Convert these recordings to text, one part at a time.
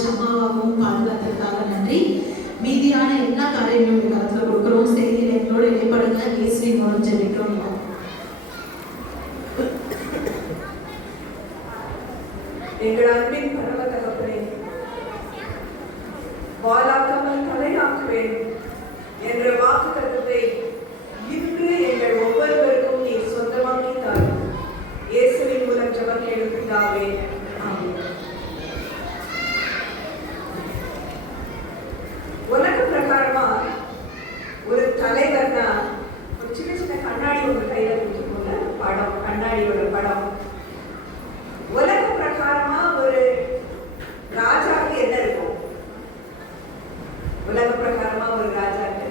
சமாவாகவும் பாதுகாத்ததுக்காக நன்றி. மீதியான எல்லா காரியங்களும் கருத்துல கொடுக்கிறோம். செய்தியில் எங்களோட இடைப்படுங்க. இயேசுவின் மூலம் ஜெபிக்கிறோம். எங்கள் அன்பின் பரம தகப்பனே, வாலாக்காமல் தலையாக்குவேன் என்ற வாக்கு தத்துவத்தை இன்று எங்கள் ஒவ்வொருவருக்கும் நீ சொந்தமாக்கி தாரும். இயேசுவின் மூலம் ஜெபம் கேட்கிறாவே. உலக பிரகாரமா ஒரு தலைவர்னா ஒரு சின்ன சின்ன கண்ணாடி உங்க கையில கொடுத்துருக்கோங்க, படம், கண்ணாடியோட படம். உலக பிரகாரமா ஒரு ராஜாவுக்கு என்ன இருக்கும்? உலக பிரகாரமா ஒரு ராஜாவுக்கு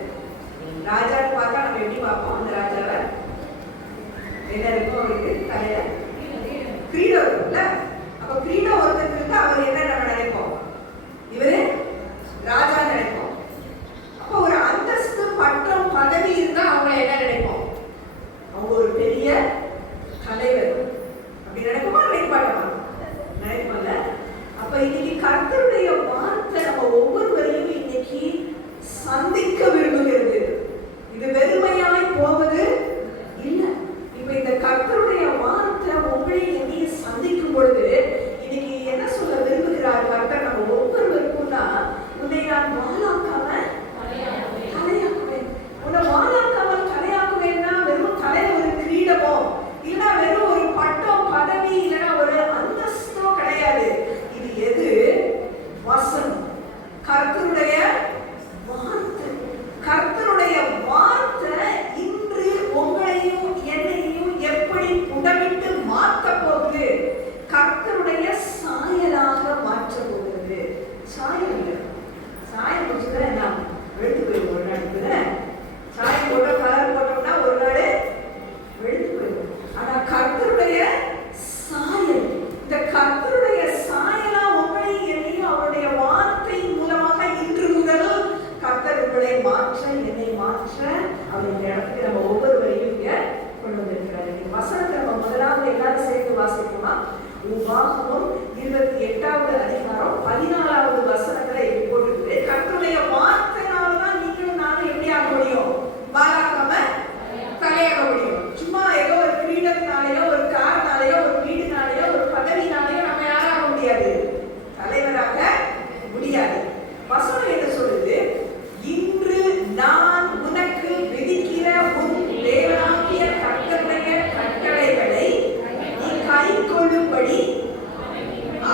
பார்த்தா நம்ம எப்படி பார்ப்போம்? அந்த ராஜாவை என்ன இருக்கும்? அவருக்கு தலையில கிரீடம் இருக்கும்ல. அப்ப கிரீடம் ஒருத்தருக்கு அவர் என்ன நம்ம நினைப்போம்? இவரு ராஜா நினைப்போம். அப்ப ஒரு அந்தஸ்து, பட்டம், பதவி இருந்தா அவங்க என்ன நினைப்போம்? அவங்க ஒரு பெரிய தலைவர் அப்படி நினைப்போமா? நினைப்பாட்டமா? நினைப்போம்ல. அப்ப இன்னைக்கு கர்த்தருடைய வார்த்தை நம்ம ஒவ்வொருவரையும் இன்னைக்கு சந்திக்க விரும்புகிறது. இது வெறுமையாய் போவது இல்லை. இப்ப இந்த கர்த்தருடைய வார்த்தை உங்களை என்னையும் சந்திக்கும் பொழுது இன்னைக்கு என்ன சொல்ல விரும்புகிறார் கர்த்தர் நம்ம ஒவ்வொருவருக்கும்னா, உன்னை நான் வாழாக்காமல் தலையாக்குவேன். உன்னை வாழாக்காமல் தலையாக்குவேன்னா வெறும் தலையில ஒரு கிரீடமோ இல்ல வெறும் ஒரு பட்டம், பதவி, இல்லைன்னா ஒரு அந்தஸ்தோ கிடையாது. இது எது? வசனம், கர்த்தருடைய வார்த்தை. கர்த்தருடைய வார்த்தை இன்று உங்களையும் என்னையும் எப்படி புடமிட்டு மாற்ற போகுது? கர்த்தருடைய சாயலாக மாற்ற போகிறது. சாயம் இல்லை, சாயம் முடிச்சுதான் என்ன வெளுத்து போயிடும். ஒரு நாள் சாயம் போட்ட கலர் போட்டோம்னா ஒரு நாள் வெளுத்து போயிடும். ஆனா கர்த்தருடைய சாயல், இந்த கர்த்தருடைய சாயலா உங்களை என்னையும் அவருடைய வார்த்தை மூலமாக இன்று முதல் கர்த்தர் உங்களை மாற்ற, என்னை மாற்ற அவர் இந்த இடத்துக்கு நம்ம ஒவ்வொருவரையும் இங்க கொண்டு வந்திருக்கிறார். வசனத்தை நம்ம முதலாவது எல்லாரும் சேர்ந்து வாசிப்போமா? உபாகமம் 28வது அதிகாரம் 14வது வசனத்துல எப்படி போட்டுருக்கு? கர்த்தருடைய வார்த்தைனாலதான் நீங்களும் நானும் எப்படி ஆக முடியும்? வாழாக்காம தலையாக முடியும். சும்மா ஏதோ ஒரு கிரீடத்தினாலேயோ, ஒரு காரனாலேயோ, ஒரு வீடுனாலேயோ, ஒரு பதவினாலேயோ நம்ம யாராக முடியாது? தலைவராக முடியாது. வசனம் என்ன சொல்லுது? இன்று நான் உனக்கு விதிக்கிற உன் தேவனாகிய கர்த்தருடைய கட்டளைகளை நீ கைக்கொள்ளும்படி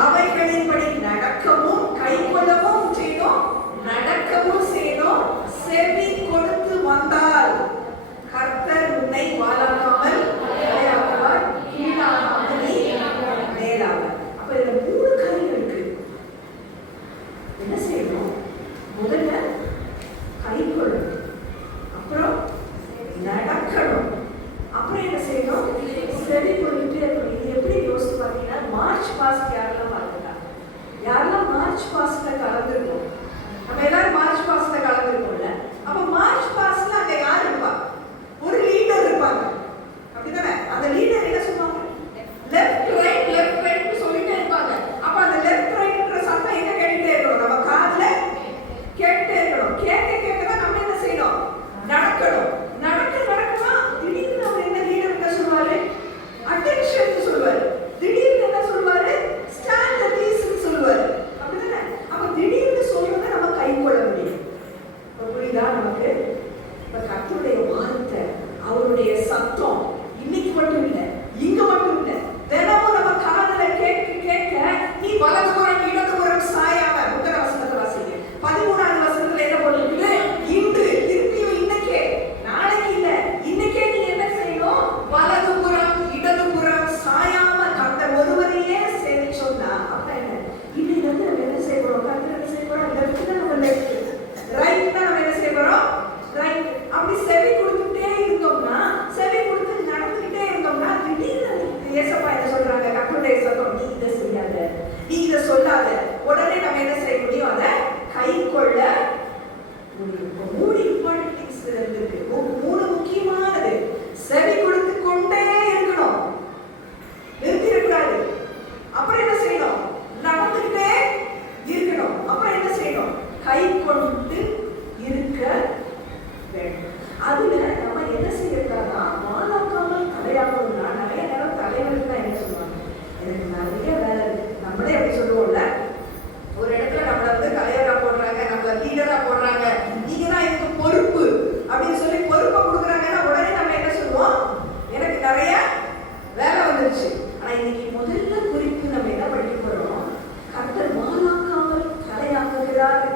அவைகளின்படி நடக்கவும் கைக்கொள்ளவும் செய்யணும், நடக்கவும் செய்யணும். செவி கொடுத்து வந்தால் கர்த்தர் உன்னை வாழாக்காமல் தலையாக்குவார், கீழாக்காமல் நீ மேலாவாய். அப்ப இதுல 3 காரியம் இருக்கு. என்ன செய்யணும்? முதல்ல கைக்கொள்ளணும், அப்புறம் நடக்கணும், அப்புறம் என்ன செய்யணும்? செவி கொடுத்துட்டே இருக்கணும். இது எப்படி யோசிச்சு பார்த்தீங்கன்னா, மார்ச் பாஸ்ட் யாரெல்லாம் பார்த்துருக்காங்க? யாரெல்லாம் மார்ச் பாஸ்ட்ல கலந்துருக்கோம்? நம்ம எல்லாரும் மார்ச் பாஸ்ட்ல கலந்துருக்கோம்ல. அப்ப மார்ச் பாஸ்ட்ல அங்க யார் இருப்பா? ஒரு லீடர் இருப்பாங்க, அப்படிதானே? அந்த லீடர் என்ன சொல்லுவாங்க? லெஃப்ட் ரைட், லெஃப்ட் ரைட் சொல்லிட்டே இருப்பாங்க. அப்ப அந்த லெஃப்ட் ரைட்ன்ற சத்தம் எங்க கேட்டுட்டே இருக்கணும்? நம்ம காது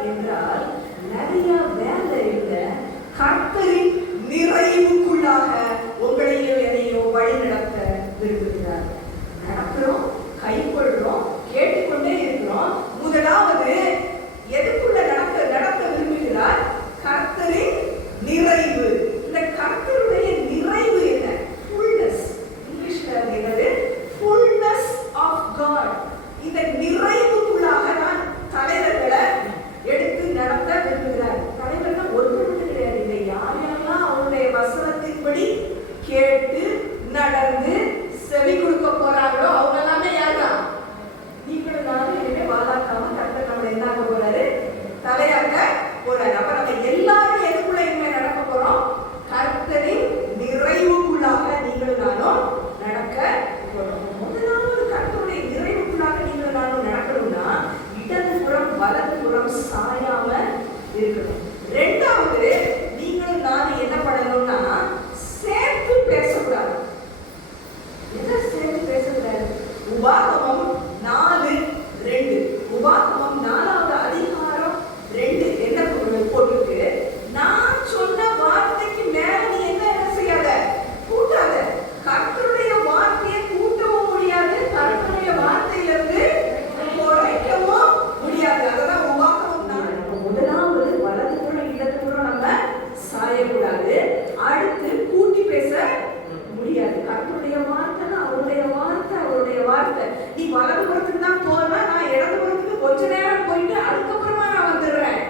என்றால் நிறைய வேலை இல்லை. கர்த்தரின் நிறைவுக்குள்ளாக உங்களையோ என்னையோ வழி நடத்த விரும்புகிறார். நடக்கிறோம், கைக்கொள்றோம், கேட்டுக்கொண்டே இருக்கிறோம். முதலாவது எதுக்குள்ள நடத்த விரும்புகிறார்? கர்த்தரின் நிறைவு. இந்த கர்த்தருடைய நிறைவு என்ன? ஃபுல்னஸ். இங்கிலீஷ்ல என்னது? Fullness of God. இந்த நிறைவுக்குள்ளாக நான் தலைவர்களை எடுத்து நடத்த விரும்புகிறார். தலைவர்கள் ஒருத்தர் கிடையாது. இல்லை, யார் யாரெல்லாம் அவருடைய வசனத்தின்படி கேட்டு நடந்து செவி கொடுக்க போறாங்களோ அவங்க எல்லாமே யாரா? நீங்களும் நானும் இனிமே வாழாக்காம கர்த்தர் நம்மளை என்ன ஆக போறாரு? தலையாக்க போறாரு. அப்ப நம்ம எல்லாரும் எதுக்குள்ள இனிமே நடக்க போறோம்? கர்த்தரின் நிறைவுக்குள்ளாக நீங்களும் நானும் நடக்க போறோம். முதலாவது கர்த்தருடைய நிறைவுக்குள்ளாக நீங்களும் நானும் நடக்கணும்னா இடது புறம் வலது புறம் சாயாம இருக்கணும். ரெண்டாவது, நீங்களும் நானும் என்ன பண்ணணும்னா சேர்த்து பேசக்கூடாது. என்ன சேர்த்து பேசக்கூடாது? உபாகமம் 4:2. உபாகமம் 4வது அதிகாரம் 2 என்ன போட்டுருக்கு? நான் சொன்ன வார்த்தைக்கு மேல நீ என்ன செய்யாத? கூட்டாத. கர்த்தருடைய வார்த்தையை கூட்டவும் முடியாது, கர்த்தருடைய வார்த்தையிலிருந்து குறைக்கவும் முடியாது. அததான் உபாகமம் 4. முதலாவது வலது புறம் இடது புறம் நம்ம சாயக்கூடாது. அடுத்து கூட்டி பேச முடியாது. கர்த்தருடைய வார்த்தை அவருடைய வார்த்தை, அவருடைய வார்த்தை. நீ வலது புறத்துக்கு தான் போறா, நான் இடது புறத்துக்கு கொஞ்ச நேரம் போயிட்டு அதுக்கப்புறமா நான் வந்துடுறேன்.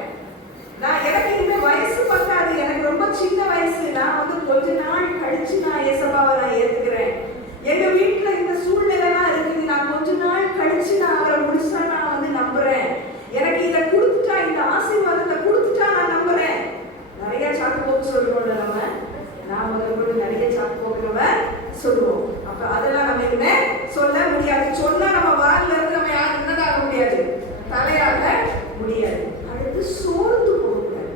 நான் எனக்கு இனிமே வயசு பத்தாது, எனக்கு ரொம்ப சின்ன வயசு, நான் கொஞ்ச நாள் கழிச்சு நான் இயேசுவை நான் ஏத்துக்கிறேன். எங்க வீட்டுல இந்த சூழ்நிலைலாம் இருக்குது, நான் கொஞ்ச நாள் கழிச்சு நான் அவரை முழுசா நான் நம்புறேன். எனக்கு இதை கொடுத்துட்டா, இந்த ஆசீர்வாதத்தை கொடுத்துட்டா நான் நம்புறேன். நிறைய சாக்கு போக்கு சொல்றோம்ல நம்ம. நான் முதல்ல நிறைய சாக்கு போக்கு நம்ம சொல்லுவோம். அப்ப அதெல்லாம் நம்ம இனிமே சொல்ல முடியாது. சொன்னா நம்ம வாயில இருந்து நம்ம யாரும் என்னதாக முடியாது, தலையாக முடியாது. அடுத்து சோர்ந்து போகக்கூடாது,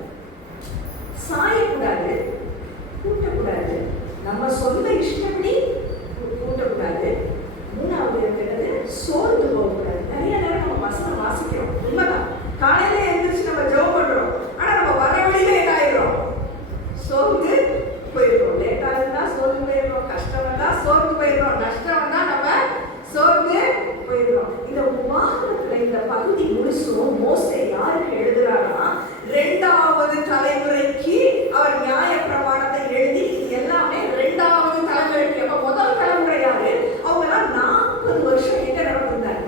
சாயக்கூடாது, கூட்டக்கூடாது. நம்ம சொந்த இஷ்டப்படி கூட்டக்கூடாது. மூணாவது இருக்கிறது சோர்ந்து போகக்கூடாது. நிறைய நேரம் நம்ம வசனம் வாசிக்கிறோம், உண்மைதான். காலையில எழுந்திரிச்சு நம்ம ஜெபம் பண்றோம். ஆனா நம்ம வர வழியில என்ன ஆயிடும்? சோர்ந்து போயிடுறோம். லேட்டா இருந்தா சோர்ந்து போயிடுறோம், கஷ்டம் வந்தா சோர்ந்து போயிடுறோம், நஷ்டம் வந்தா நம்ம சோர்ந்து போயிடுறோம். இந்த உபாகமத்துல இந்த பகுதி முழுசும் மோசே யாருக்கு எழுதுறாருன்னா 2வது தலைமுறைக்கு அவர் நியாய பிரமாணத்தை எழுதி, இது எல்லாமே 2வது தலைமுறைக்கு. அப்ப முதல் தலைமுறை யாரு? அவங்க எல்லாம் 40 வருஷம் எங்க நடந்திருந்தாங்க?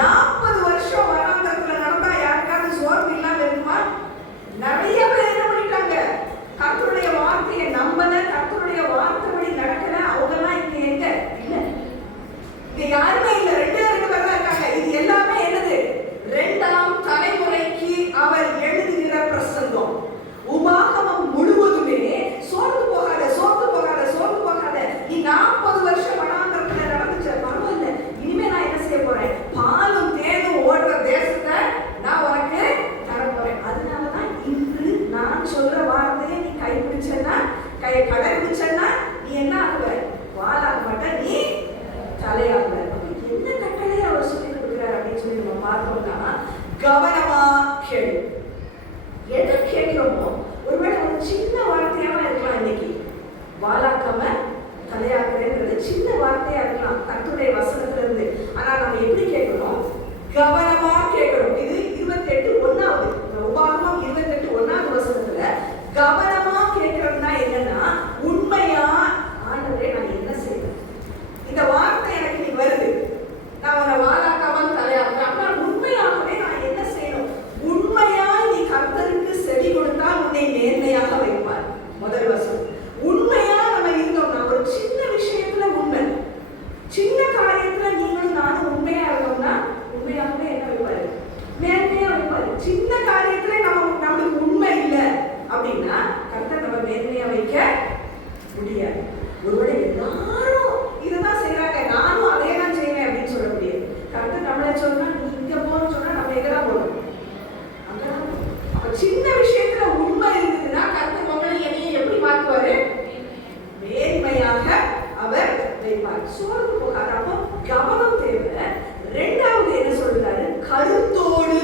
40 வருஷம் வராந்தரத்துல நடந்தா யாருக்காவது சோர்வு இல்லாம இருக்குமா? நிறைய பேர் என்ன பண்ணிட்டாங்க? கர்த்தருடைய வார்த்தையை நம்பல, கர்த்தருடைய வார்த்தைப்படி நடக்கல. அவங்க எல்லாம் இங்க எங்க இல்ல, இங்க யாருமே இல்ல. 2 பேர் தான் இருக்காங்க. இது எல்லாமே என்னது? 2ஆம் தலைமுறைக்கு அவர் எழுதுகிற பிரசங்கம். உபாகமம் முழுவதுமே சோர்ந்து போகாத, சோர்ந்து போகாத, சோர்ந்து போகாத. நீ 40 வருஷம் வனாந்தரத்துல நடந்துச்ச, பரவாயில்ல. இனிமே நான் என்ன செய்ய போறேன்? பாலும் தேனும் ஓடுற தேசத்தை நான் உனக்கு தரப்போறேன். அதனாலதான் இன்று நான் சொல்ற வார்த்தையை நீ கைப்பிடிச்சன்னா, கடைபிடிச்சன்னா நீ என்ன ஆகுவ? வாழாக மாட்ட, நீ தலையாகுவ. என்ன கட்டளையை அவர் சொல்லி கொடுக்குறாரு அப்படின்னு சொல்லி நம்ம பார்த்தோம்னா, கவனமா கேளு. எதை கேட்கிறோமோ, ஒருவேளை ஒரு சின்ன வார்த்தையாவா இருக்கலாம். இன்னைக்கு வாழாக்காம தலையாக்குறேன்றது சின்ன வார்த்தையா இருக்கலாம் கர்த்தருடைய வசனத்துல இருந்து. ஆனா நம்ம எப்படி கேட்கணும்? கவனமா கேட்கணும். இது 28:1. உபாகமம் 28:1 வசனத்துல கவனமா கேட்கறதுனா என்னன்னா, உண்மையா ஆண்டவரே நான் என்ன செய்வேன்? இந்த வார்த்தை எனக்கு நீ வருது, நான் உன்னை வாழாக்காம தலையாக்குறேன். அப்ப உண்மையாகவே நான் என்ன செய்யணும்? உண்மையா நீ கர்த்தருக்கு செவி கொடுத்தால் உன்னை நேர்மையாக வைப்பார். முதல் வசனம். உண்மையா நம்ம இருந்தோம்னா, ஒரு சின்ன விஷயத்துல உண்மை, சின்ன காரியத்துல நீங்களும் நானும் உண்மையா இருந்தோம்னா உண்மையாகவே என்ன வைப்பாரு? நேர்மையா வைப்பாரு. சின்ன காரியத்துல நம்மளுக்கு உண்மை இல்லை அப்படின்னா கர்த்தர் நம்ம நேர்மையா வைக்க முடியாது. ஒருவேளை எல்லாரும் இதுதான் செய்யறாங்க, நானும் அதே தான் செய்வேன் அப்படின்னு சொல்ல முடியாது. கர்த்தர் நம்மளை சொன்னா நீ இங்க போன்னு சொன்னா நம்ம எங்கதான் போகணும்? அப்ப சின்ன விஷயத்துல உண்மை இருக்குதுன்னா கர்த்தர் உங்களை என்னையும் எப்படி மாற்றுவாரு? நேர்மையாக அவர் வைப்பார். சோர்ந்து போகாது. அப்போ கவனம் தேவை. 2வது என்ன சொல்றாரு? கருத்தோடு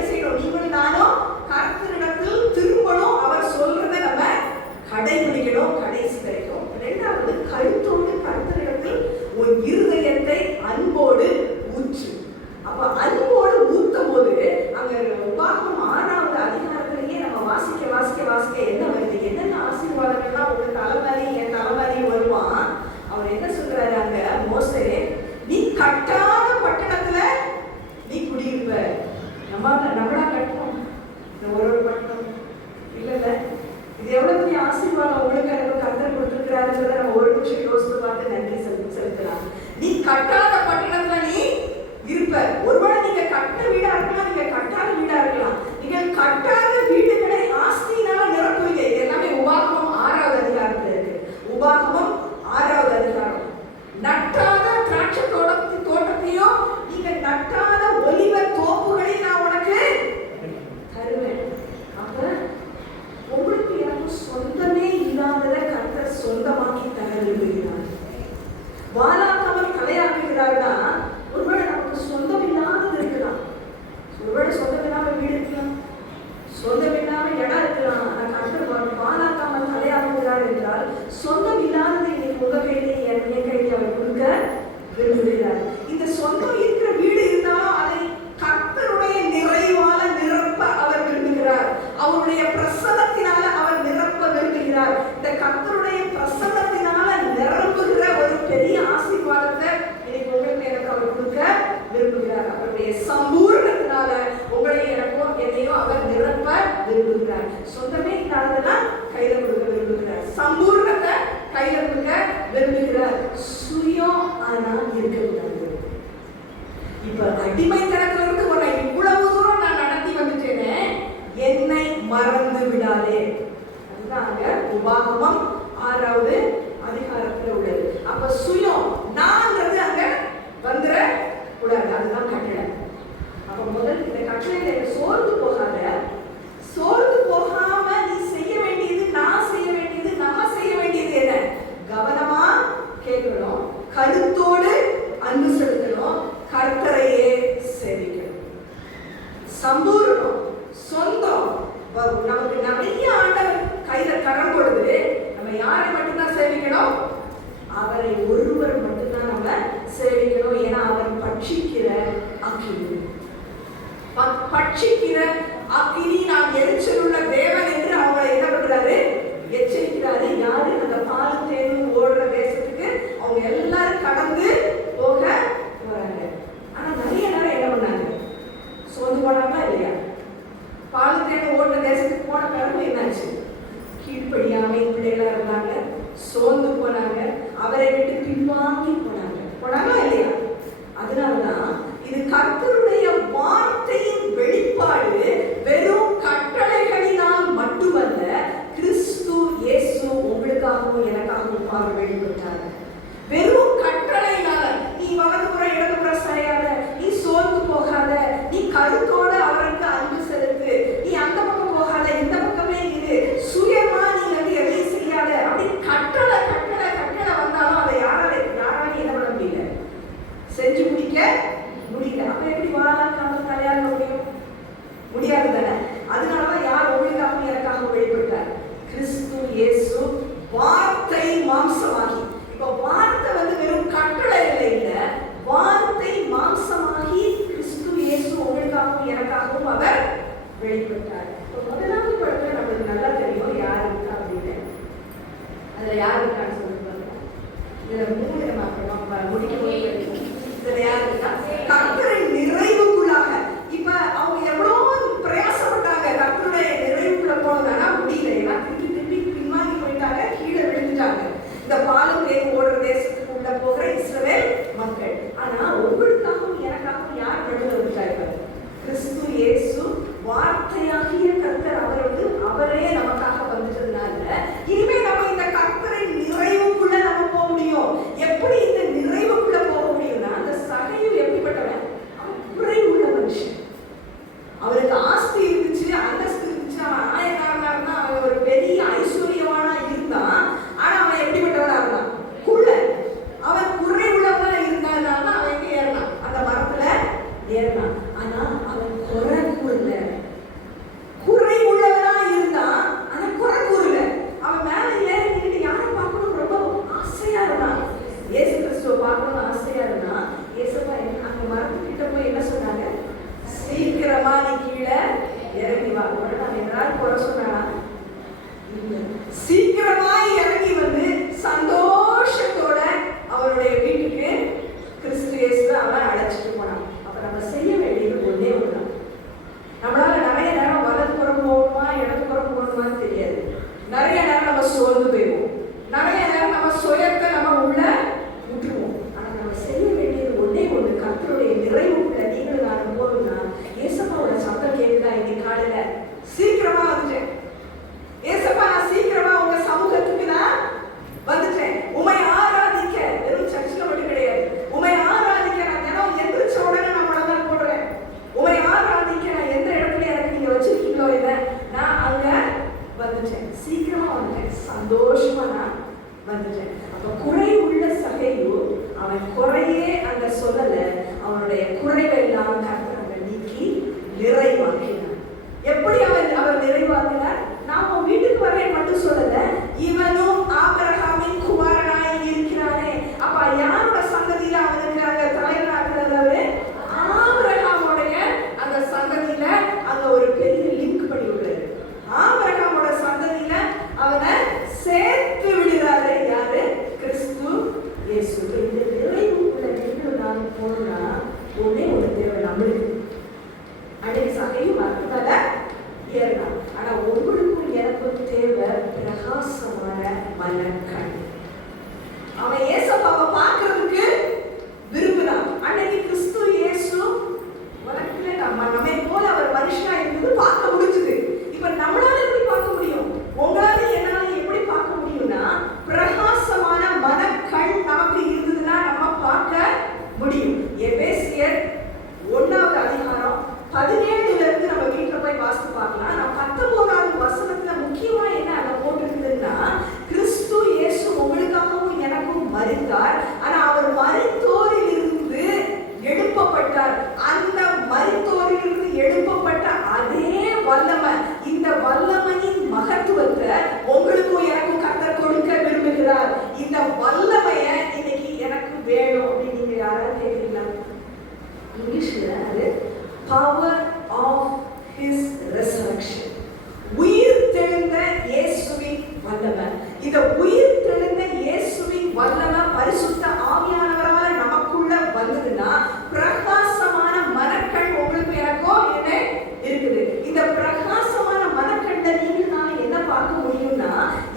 என்ன செய்யணும்? நீங்கள் நானும் கர்த்தரிடத்தில் திரும்பணும். அவர் சொல்றதை நம்ம கடைபிடிக்கணும் கடைசி வரைக்கும். இரண்டாவது, கருத்தோடு கர்த்தரிடத்தில் உன் இருதயத்தை அன்போடு ஊற்று. அப்ப அன்போடு ஊற்றும் போது அங்க உபாகமம் 6வது அதிகாரத்திலேயே நம்ம வாசிக்க வாசிக்க வாசிக்க என்ன வருது? என்னென்ன ஆசீர்வாதங்கள்லாம் உங்க தலைமதி என் தலைமதி வருவான். அவர் என்ன சொல்றாரு அங்க? மோசே, நீ கட்டாத பட்டணத்துல நீ குடியிருப்ப. நம்மளா கட்டணும் ஒரு பட்டணம் இல்ல. இது எவ்வளவு பெரிய ஆசீர்வாதம் உங்களுக்கு எனக்கு கர்த்தர் கொடுத்திருக்கிறாருன்றத நம்ம ஒரு நிமிஷம் யோசித்து பார்த்து நன்றி செலுத்தலாம். நீ கட்டாத பட்டணத்துல நீ இருப்ப. ஒருவேளை நீங்க கட்ட வீடா இருக்கலாம், நீங்க கட்டாத வீடா இருக்கலாம். நீங்கள் கட்டாத வீடுகளை ஆஸ்தியினால நிரப்புவீங்க. இது எல்லாமே உபாகமம் 6வது அதிகாரத்துல இருக்கு. உபாகமம் 6வது அதிகாரம். நட்டாத திராட்சை தோட்டத்தையோ நீங்க நட்டாத ஒலிவ தோப்புகளை நான் உனக்கு தருவேன். அப்ப உங்களுக்கு எனக்கு சொந்தமே இல்லாததை கர்த்தர் சொந்தமாக்கி தர விரும்புகிறார். வாலாக்காமல் தலையாக்குகிறார்னா ஒருவேளை நமக்கு சொந்தம் இல்லாதது இருக்கலாம். ஒருவேளை சொந்தம் இல்லாம வீடு இருக்கலாம், சொந்தம் இல்லாம இடம் இருக்கலாம். ஆனா கர்த்தர் வாலாக்காமல் தலையாக்குகிறார் என்றால் சொந்தம் இல்லாததை இன்னைக்கு உங்க கையிலே என் கையிலே அவர் கொடுக்க விரும்புகிறார். இந்த சொந்தம் இருக்கிற வீடு இருந்தாலும் அதை கர்த்தருடைய நிறைவால நிரப்ப அவர் விரும்புகிறார். அவருடைய பிரசன்னத்தினால அவர் நிரப்ப விரும்புகிறார். இந்த கர்த்தருடைய பிரசன்னத்தினால நிரம்புகிற ஒரு பெரிய ஆசீர்வாதத்தை இன்னைக்கு உங்களுக்கு எனக்கு அவர் கொடுக்க விரும்புகிறார். அவருடைய சம்பூர்ணத்தினால உங்களை எனக்கும் என்னையும் அவர் நிரப்ப விரும்புகிறார். சொந்தமே இல்லாததெல்லாம் கையில கொடுக்க விரும்புகிறார். சம்பூர்ணத்தை கையில கொடுக்க விரும்புகிறார். சுயம் ஆனா இருக்கக்கூடாது. இப்ப அடிமைத்தனத்துல இருந்து உன்னை இவ்வளவு தூரம் நான் நடத்தி வந்துட்டேனே, என்னை மறந்து விடாதே. அதுதான் அங்க உபாகமம் 6வது அதிகாரத்துல உள்ளது. அப்ப சுயம் நான்றது அங்க வந்துட கூடாது. அதுதான் கட்டளை. அப்ப முதல் இந்த கட்டளையில சோர்ந்து போகாத. சோர்ந்து போகாம நீ செய்ய வேண்டியது, நான் செய்ய வேண்டியது, நம்ம செய்ய வேண்டியது என்ன? கவனமா கேட்கணும், கருத்தோடு அன்பு செலுத்தணும், கர்த்தரையே சேவிக்கணும். சம்பூர்ணம் சொந்தம் நமக்கு நிறைய ஆண்டவர் கையில கரம் கொடுத்து நம்ம யாரை மட்டும்தான் சேவிக்கணும்? அவரை ஒருவர் மட்டும்தான் நம்ம சேவிக்கணும். ஏன்னா அவர் பட்சிக்கிற அக்கினி, பட்சிக்கிற அக்கினி, நாம் எரிச்சல் உள்ள தேவன் என்று அவங்களை என்ன பண்றாரு? எச்சரிக்கிறாரு. யாரு? அந்த பாலும் தேனும் ஓடுற தேசத்துக்கு அவங்க எல்லாரும் கடந்து போக வராங்க. ஆனா நிறைய நேரம் என்ன பண்ணாங்க? சோர்ந்து போனாங்களா இல்லையா? பாலும் தேனும் ஓடுற தேசத்துக்கு போன பிறகு என்னாச்சு? கீழ்ப்படியாம பிள்ளைகளா இருந்தாங்க, சோர்ந்து போனாங்க, அவரை விட்டு பின்வாங்கி போனாங்களா இல்லையா? அதனாலதான் இது கர்த்தருடைய வார்த்தையின் வெளிப்பாடு வெறும் கட்டளைகளினால் மட்டுமல்ல, கிறிஸ்து இயேசு உங்களுக்காகவும் எனக்காகவும் அவர் வெளிப்பட்டார். வெறும் கட்டளையினால நீ வலதுபுற இடதுபுற சாயாத, நீ சோர்ந்து போகாத, நீ கருத்தோட அவருக்கு அன்பு செலுத்து, நீ அந்த பக்கம் போகாத, இந்த பக்கமே இரு, சுயமா நீ வந்து எதையும் செய்யாத, அப்படி கட்டளை கட்டளை கட்டளை வந்தாலும் அதை யாராலையும் என்ன பண்ண முடியல, செஞ்சு முடிக்க முடியல. அப்ப எப்படி வாழாக்காமல் தலையாக முடியாது தானே? அதனாலதான் யார் உங்களுக்காகவும் எனக்காகவும் வெளிப்பட்டார்? கிறிஸ்து இயேசு வார்த்தை மாம்சமாகி. இப்ப வார்த்தை வந்து வெறும் கட்டளை இல்ல, வார்த்தை மாம்சமாகி கிறிஸ்து இயேசு உங்களுக்காகவும் எனக்காகவும் அவர் வெளிப்பட்டார். இப்ப முதலாவது படத்துல நம்மளுக்கு நல்லா தெரியும் யார் இருக்கா அப்படின்னு. அதுல யார் இருக்கான்னு சொல்லுங்க. இதுல 3 நம்ம முடிக்க இதுல யார் இருக்கா? கர்த்தரின் நிறைவுக்குள்ளாக. இப்ப அவங்க எவ்வளவு பிரயாசப்பட்டாங்க கர்த்தருடைய நிறைவுக்குள்ள போனதானா முடியல. ஏன்னா திருப்பி பின்வாங்கி போயிட்டாங்க, கீழே விழுந்துட்டாங்க. இந்த பாலும் தேனும் ஓடுற தேசத்துக்கு உள்ள போகிற இஸ்ரவேல் மக்கள். ஆனா உங்களுக்காகவும் எனக்காகவும் யார் நடுவில் வந்துட்டாங்க? கிறிஸ்து இயேசு வார்த்தையாகிய கர்த்தர். அவர் வந்து அவரே நமக்காக வந்துட்டதுனால இனிமே நம்ம இந்த கர்த்தரின் நிறைவுக்குள்ள நம்ம போக முடியும். எப்படி இந்த நிறைவுக்குள்ள போக முடியும்னா, அந்த சகையு எப்படிப்பட்டவன்? அதோட நான் என்னால் குறை சொன்னா சீக்கிரமாய் இறங்கி வந்து சந்தோஷத்தோட அவருடைய வீட்டுக்கு கிறிஸ்து இயேசுவை அவன் அழைச்சிட்டு போனான். அப்ப நம்ம செய்ய வேண்டியது ஒன்னே ஒண்ணு. நம்மளால நிறைய நேரம் வலது புறம் போகணுமா இடது புறம் போகணுமான்னு தெரியாது. நிறைய நேரம் நம்ம சோர்ந்து போயிடுவோம். நிறைய நேரம் நம்ம சுயத்தை நம்ம உள்ள விட்டுருவோம். ஆனா நம்ம செய்ய வேண்டியது ஒன்னே ஒண்ணு. கர்த்தருடைய நிறைவுக்குள்ள நீங்களும் நானும் போகணும்னா ஏசப்பாவோட சத்தம் கேட்குதா? இன்னைக்கு காலையில சீக்கிரமா வந்துட்டேன் ஏசப்பா, நான் சீக்கிரமா உங்க சமூகத்துக்கு நான் வந்துட்டேன். உமை ஆராதிக்க, வெறும் சர்ச்சில் மட்டும் கிடையாது, உமை ஆராதிக்க நான் தினம் எந்திரிச்ச உடனே நான் படம் போடுறேன். உமை ஆராதிக்க நான் எந்த இடத்துல எனக்கு நீங்க வச்சிருக்கீங்களோ இதை நான் அங்க வந்துட்டேன். சீக்கிரமா வந்துட்டேன், சந்தோஷமா நான் வந்துட்டேன். அப்ப குறை உள்ள சகையு அவன் குறையே அங்க சொல்லல, அவனுடைய குறைவெல்லாம் கர்த்தர் அங்க நீக்கி நிறைவாக்கினார். எப்படி அவர் நிறைவாக்கினார்? நான் உன் வீட்டுக்கு வரேன் மட்டும் சொல்லல, இவனும் ஆபிரகாமின் குமாரனாய் இருக்கிறானே. அப்ப யாரோட சந்ததியில அவனுக்கு அங்க தலைவராகிறது? ஆபிரகாமுடைய அந்த சந்ததியில அங்க ஒரு பெரிய லிங்க் பண்ணி விடுறாரு. ஆபிரகாமோட சந்ததியில அவனை சேர்த்து விடுறாரு. யாரு? கிறிஸ்து இயேசு. இந்த நிறைவுக்குள்ள நீங்களும் நானும் போனா ஒன்னே ஒண்ணு தேவை நம்மளுக்கு. அன்னைக்கு சகையும் மரத்துல ஏறலாம். ஆனா உங்களுக்கும் எனக்கும் தேவை பிரகாசமான மனக்கண். அவன் ஏசப்பாவை பார்க்கறதுக்கு விரும்புறான். அன்னைக்கு கிறிஸ்து இயேசு உலகத்துல நம்மை போல அவர் மனுஷனா இருந்தது பார்க்க முடிஞ்சது. இப்ப நம்மளால எப்படி பார்க்க முடியும்? உங்களால என்னால எப்படி பார்க்க முடியும்னா பிரகாசமான மனக்கண் நமக்கு இருந்ததுன்னா நம்ம பார்க்க முடியும். எபேசியர் 1வது அதிகாரம் 17ல இருந்து நம்ம வீட்டுல போய் வாசித்து பார்க்கலாம். நான் 19வது வசனத்துல முக்கியமா என்ன அங்க போட்டிருக்குதுன்னா, கிறிஸ்து இயேசு உங்களுக்காகவும் எனக்கும் மரித்தார். ஆனா அவர் மரித்தோரிலிருந்து எழுப்பப்பட்டார். அந்த மரித்தோரிலிருந்து எழுப்பப்பட்ட அதே வல்லமை, இந்த வல்லமையின் மகத்துவத்தை உங்களுக்கும் எனக்கும் கர்த்தர் கொடுக்க விரும்புகிறார். இந்த வல்லமைய இன்னைக்கு எனக்கு வேணும் அப்படின்னு நீங்க யாராவது கேட்கிறீங்களா? இங்கிலீஷ்ல அது power of his resurrection. உயிர் தெழுந்த இயேசுவின் வல்லமை. இந்த உயிர் தெழுந்த இயேசுவின் வல்லமை பரிசுத்த ஆவியானவரால நமக்குள்ள வந்ததுன்னா பிரகாசமான மனக்கண் உங்களுக்கு எனக்கோ என்ன இருக்குது. இந்த பிரகாசமான மனக்கண்ட நீங்க நான் என்ன பார்க்க முடியும்னா,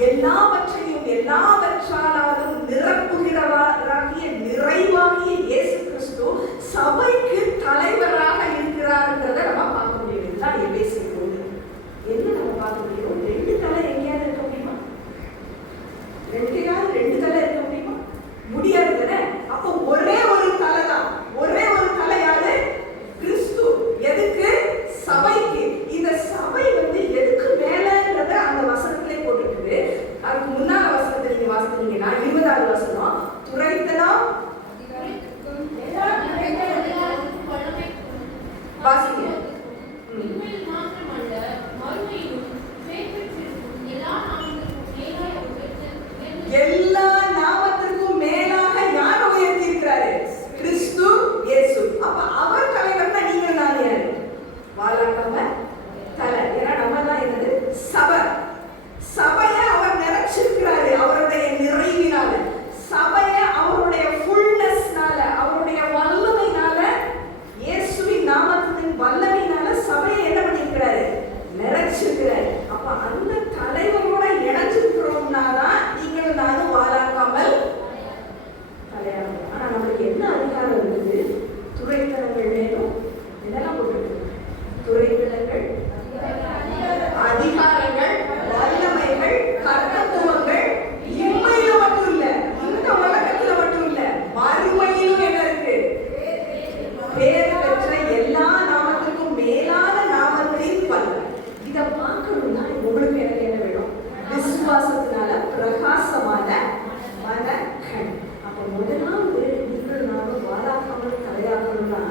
எல்லாவற்றையும் எல்லாவற்றாலும் நிரப்புகிறவராகிய நிறைவாகிய இயேசு கிறிஸ்து சபைக்கு தலைவராக இருக்கிறார்ன்றத நம்ம பார்க்க முடியும். இதுதான் எபேசியர் 1. என்ன நம்ம பார்க்க முடியும்? 2 தலை எங்கேயாவது இருக்க முடியுமா? 2 தலை இருக்க முடியுமா? முடியாது தானே. அப்போ ஒரே ஒரு தலை தான். ஒரே ஒரு தலை யாரு? கிறிஸ்து. எதுக்கு? சபைக்கு. இந்த சபை எதுக்கு மேலன்றத அந்த வசனத்திலே போட்டுருக்குது. அதுக்கு முன்னால வசனத்தை நீங்க வாசித்தீங்கன்னா 20வது வசனம், துரைத்தலாம் வாசிங்க. எல்லா நாமத்திற்கும் மேலாக யார் உயர்த்தி இருக்கிறாரு? கிறிஸ்து இயேசு. அப்ப அவர் தலைவர் தான். நீங்கள் நான் யாரு? வாழாக்காம தலை. ஏன்னா நம்ம தான் என்னது? சபை. சபைய அவர் நிறைச்சிருக்கிறாரு அவருடைய நிறைவினால. சபைய அவருடைய ஃபுல்னஸ்னால, அவருடைய வல்லமையினால, இயேசுவின் நாமத்தின் வல்லமையினால சபையை என்ன பண்ணிருக்கிறாரு? நிறைச்சிருக்கிறாரு. அப்ப அந்த தலைவரோட இணைஞ்சிருக்கிறோம்னா தான் நீங்களும் நானும் வாழாக்காமல் தலையாகும். ஆனா நம்மளுக்கு என்ன அதிகாரம் இருக்குது? துறைத்தனங்கள் வேணும். இதெல்லாம் போட்டுருக்கு. துறைத்தனங்கள், அதிகாரங்கள், வல்லமைகள், கர்த்தத்துவங்கள் இம்மையில மட்டும் இல்ல, இந்த உலகத்துல மட்டும் இல்ல, மறுமையிலும் என்ன இருக்கு? பேர் பெற்ற எல்லா நாமத்துக்கும் மேலான நாமத்தின் வல்லமை. இதை பார்க்கணும்னா உங்களுக்கு எனக்கு என்ன வேணும்? விசுவாசத்தினால பிரகாசமான மனக்கண். அப்ப முதலாவது நீங்கள் நானும் வாழாக்காமல் தலையாக்கணும்னா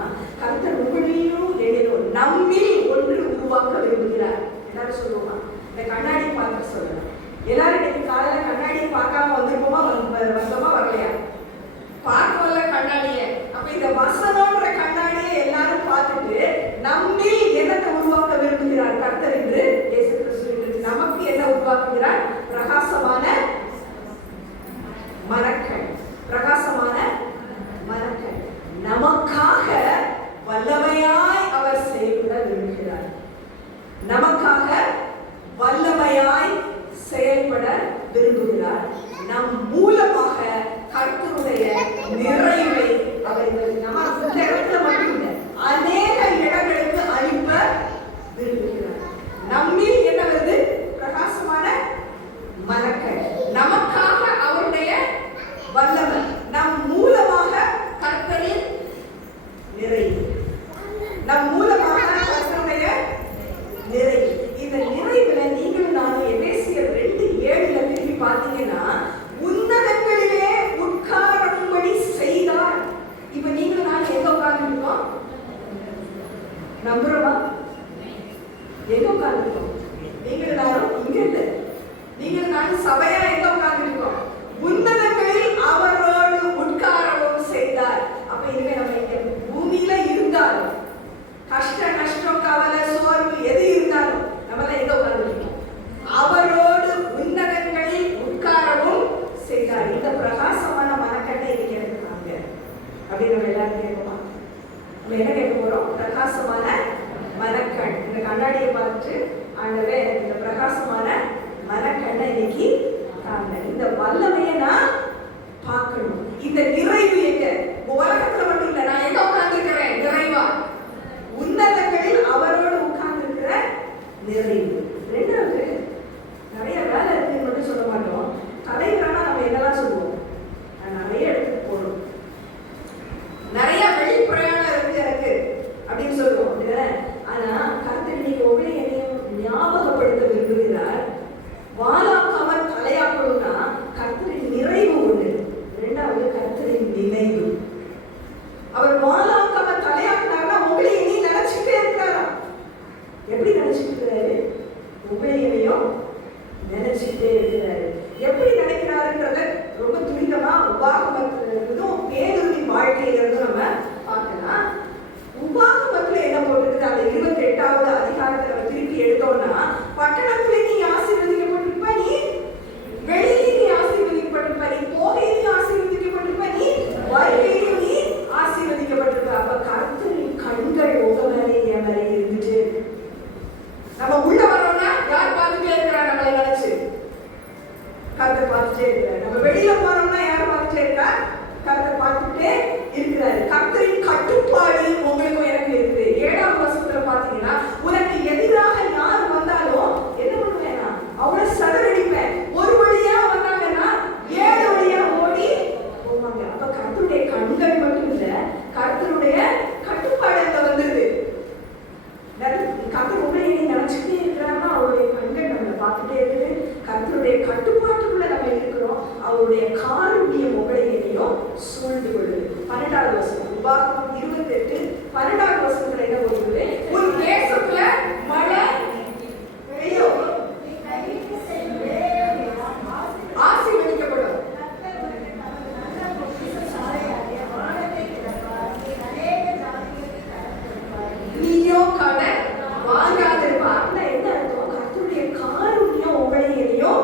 கர்த்தர் உங்களையும் எண்ணிலும் நம்மில் ஒன்று உருவாக்க விரும்புகிறார். எல்லாரும் சொல்லுவோமா? இந்த கண்ணாடி பார்த்து சொல்றேன். எல்லாரும் இன்னைக்கு காலையில கண்ணாடி பார்க்காம வந்திருப்போமா? வந்தோமா? வரலையா? பார்க்கல கண்ணாடிய. அப்ப இந்த வசனம்ன்ற கண்ணாடியை எல்லாரும் பார்த்துட்டு நம்மில் என்னத்தை உருவாக்க விரும்புகிறார் கர்த்தர்? விரும்புகிறார். நம் மூலமாக கர்த்தருடைய நிறைவை அவர் இந்த இடத்துல மட்டும் இல்லை, அநேக இடங்களுக்கு அளிப்ப விரும்புகிறார். நம்மில் என்ன வருது? பிரகாசமான மனக்கண். நமக்காக அவருடைய வல்லமை, நம் மூலமாக கர்த்தரின் நிறைவு, நம் மூலமாக கர்த்தருடைய நிறைவு. இந்த நிறைவுல நீங்களும் நானும் எபேசியர் 2:7 திரும்பி பார்த்தீங்கன்னா, உன்னதங்களிலே உட்காரும்படி செய்தார். இப்ப நீங்களும் நானும் எங்க உட்கார்ந்துருக்கோம்? நம்புறோமா? எங்க உட்கார்ந்துருக்கோம்? நீங்களும் நானும் இங்க இல்லை, நீங்களும் நானும் சபையா எங்க உட்கார்ந்துருக்கோம்? உன்னதங்களில் அவரோடு உட்காரவும் செய்தார். அப்ப இனிமே நம்ம இங்க பூமியில இருந்தாலும் கஷ்ட நஷ்டம் கவலை சோர்வு எது இருந்தாலும் நம்ம எங்க உட்கார்ந்துருக்கோம்? அவரோடு உன்னதங்களில் உட்காரவும் செய்தார். இந்த பிரகாசமான மனக்கண்ணை இன்னைக்கு எடுக்கிறாங்க அப்படின்னு நம்ம எல்லாரும் கேட்போமா? நம்ம என்ன கேட்க போறோம்? பிரகாசமான மனக்கண். இந்த கண்ணாடியை பார்த்துட்டு ஆண்டவே இந்த பிரகாசமான மனக்கண்ணை இன்னைக்கு தாங்க, இந்த வல்லமையை நான் பார்க்கணும். இந்த நிறைவு எங்க? உலகத்துல மட்டும் இல்ல, நான் எங்க உட்கார்ந்துருக்கிறேன்? நிறைவா உன்னதங்களில் அவரோடு உட்கார்ந்துருக்கிற நிறைவு. ரெண்டாவது, நிறைய வேலை இருக்குன்னு மட்டும் சொல்ல மாட்டோம். தலைவரானா நம்ம என்னெல்லாம் சொல்லுவோம்? நான் நிறைய இடத்துக்கு போகணும், நிறைய வெளி பிரயாணம் இருக்கு அப்படின்னு சொல்லுவோம். ஆனா கர்த்தர் இன்னைக்கு உங்களை என்னையும் ஞாபகப்படுத்த விரும்புகிறார். வாழாக்காமல் தலையாக்கணும்னா கர்த்தரின் நிறைவு ஒண்ணு, இரண்டாவது கர்த்தரின் நினைவு. அவர் வாழாக்காமல் தலையாக்கினார்னா உங்களை இனி நினைச்சுட்டே இருக்கிறாரா? எப்படி நினைச்சிட்டு இருக்கிறாரு? உங்களை என்னையும் நினைச்சுட்டே இருக்கிறாரு. எப்படி நினைக்கிறாருன்றத ரொம்ப துரிதமா உபாகமத்திலிருந்தும் பேதுருவின் வாழ்க்கையிலிருந்தும் நம்ம பார்க்கலாம். உபாகமத்துல என்ன போட்டிருக்கு? அந்த 28வது அதிகாரத்தை நம்ம திருப்பி எடுத்தோம்னா, பட்டணத்துல நீ ஆசீர்வதிக்கப்பட்டிருப்ப, நீ வெளியே நீ ஆசீர்வதிக்கப்பட்டிருப்ப, நீ போகையில நீ ஆசீர்வதிக்கப்பட்டிருப்ப, நீ வருகையிலும் நீ ஆசீர்வதிக்கப்பட்டிருப்ப. அப்ப கர்த்தரின் கண்கள் உங்க மேலே என் மேலே இருந்துட்டு, நம்ம உள்ள வரோம்னா யார் பார்த்துட்டே இருக்கிறா? நம்மளை நினைச்சு கர்த்தர் பார்த்துட்டே இருக்கிறார். நம்ம வெளியில போறோம்னா யார் பார்த்துட்டே இருக்கா? கர்த்தர் பார்த்துட்டே இருக்கிறாரு. கர்த்தரின் கட்டுப்பாடு உங்களுக்கும் எனக்கு இருக்குது. 7ஆம் வசனத்துல பாத்தீங்கன்னா, உனக்கு எதிராக யார் வந்தாலும் என்ன பண்ணுவேன்னா அவளை சதறடிப்பேன். ஒரு வழியா வந்தாங்கன்னா 7 வழியா ஓடி போவாங்க. அப்ப கர்த்தருடைய கண்கள் மட்டும் இல்ல, கர்த்தருடைய கட்டுப்பாடு அங்க வந்துருது. கர்த்தர் உங்களை நினைச்சுட்டே இருக்கிறாங்கன்னா அவருடைய கண்கள் நம்மளை பார்த்துட்டே இருக்குது. கர்த்தருடைய கட்டுப்பாட்டுக்குள்ள நம்ம இருக்கிறோம். அவருடைய காருண்யம் உங்களை என்னையும் சூழ்ந்து கொள்ளுது. 12வது வசனம், உபாகமம் 28 12வது வசனத்துல என்ன போடுது? உன் தேசத்துல மழை பெய்யும், ஆசீர்வதிக்கப்படும். நீயோ கடன் வாங்காதிருப்பார். என்ன அர்த்தம்? கர்த்தருடைய காருண்யம் உங்களை என்னையும்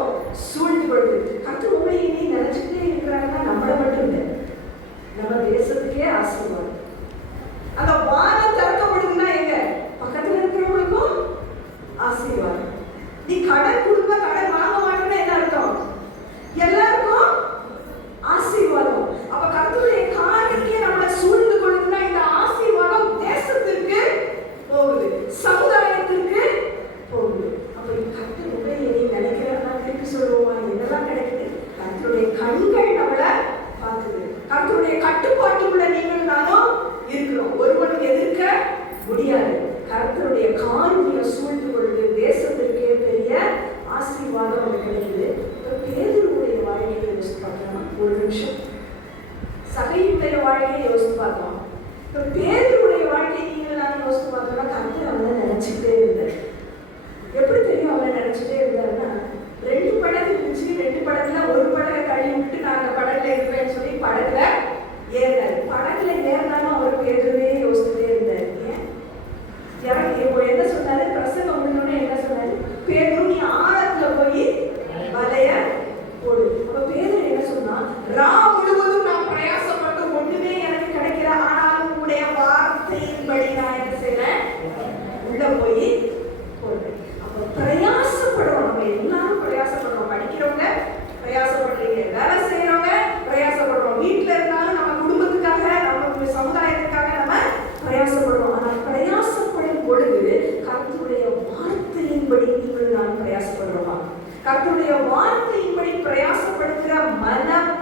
சூழ்ந்து கொள்ளுது. கர்த்தர் உங்களை என்னையும் நினைச்சுட்டே இருக்கிறாங்கன்னா நம்மளை மட்டும் இல்லை, நம்ம தேசத்துக்கே ஆசீர்வாதம். அந்த வானம் திறக்கப்படுதுன்னா எங்க? பக்கத்துல இருக்கிறவங்களுக்கும் ஆசீர்வாதம். நீ கடன் கொடுப்ப, கடன் வாங்க மாட்டேன்னா என்ன அர்த்தம்? எல்லாருக்கும் ஆசீர்வாதம். அப்ப கர்த்தருடைய காரியத்தையே நம்மளை சூழ்ந்து கொள்ளுதுன்னா இந்த ஆசீர்வாதம் தேசத்திற்கு போகுது, சமுதாயத்திற்கு போகுது. அப்ப கர்த்தர் உங்களை நினைக்கிறதா திருப்பி சொல்லுவோமா? என்னெல்லாம் கிடைக்குது? கர்த்தருடைய கண்கள் நம்மளை பார்க்குது. கர்த்தருடைய கட்டுப்பாட்டுக்குள்ள நீங்கள் நானும் இருக்கிறோம். ஒருவனும் எதிர்க்க முடியாது. கர்த்தருடைய காருண்யம் சூழ்ந்து கொள்வது தேசத்திற்கே பெரிய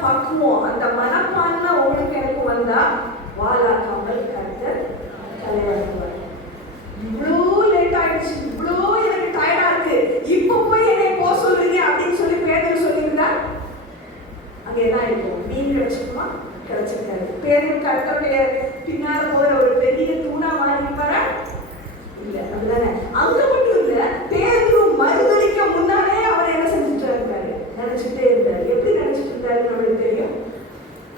பக்குவம், அந்த மனப்பான்மை உங்களுக்கு எனக்கு வந்தா வாலாக்காமல் கர்த்தர் தலையாக்குவார். இவ்வளோ லேட் ஆயிடுச்சு, இவ்வளோ எனக்கு டயர்டா இருக்கு, இப்ப போய் என்னை போக சொல்றீங்க அப்படின்னு சொல்லி பேதுரு சொல்லியிருந்தா அங்க என்ன ஆயிருக்கும்? மீன் கிடைச்சிருக்குமா? கிடைச்சிருக்காரு. பேதுரு கர்த்தருடைய பின்னால போற ஒரு பெரிய தூணா மாறி இருப்பாரா? இல்ல. அப்படிதானே? அங்க மட்டும் இல்ல, பேதுரு மறுதளிக்க முன்னாலே அவர் என்ன செஞ்சுட்டு இருந்தாரு? நினைச்சுட்டே இருந்தாரு. எப்படி நினைச்சிட்டு இருந்தாரு நம்மளுக்கு தெரியும்.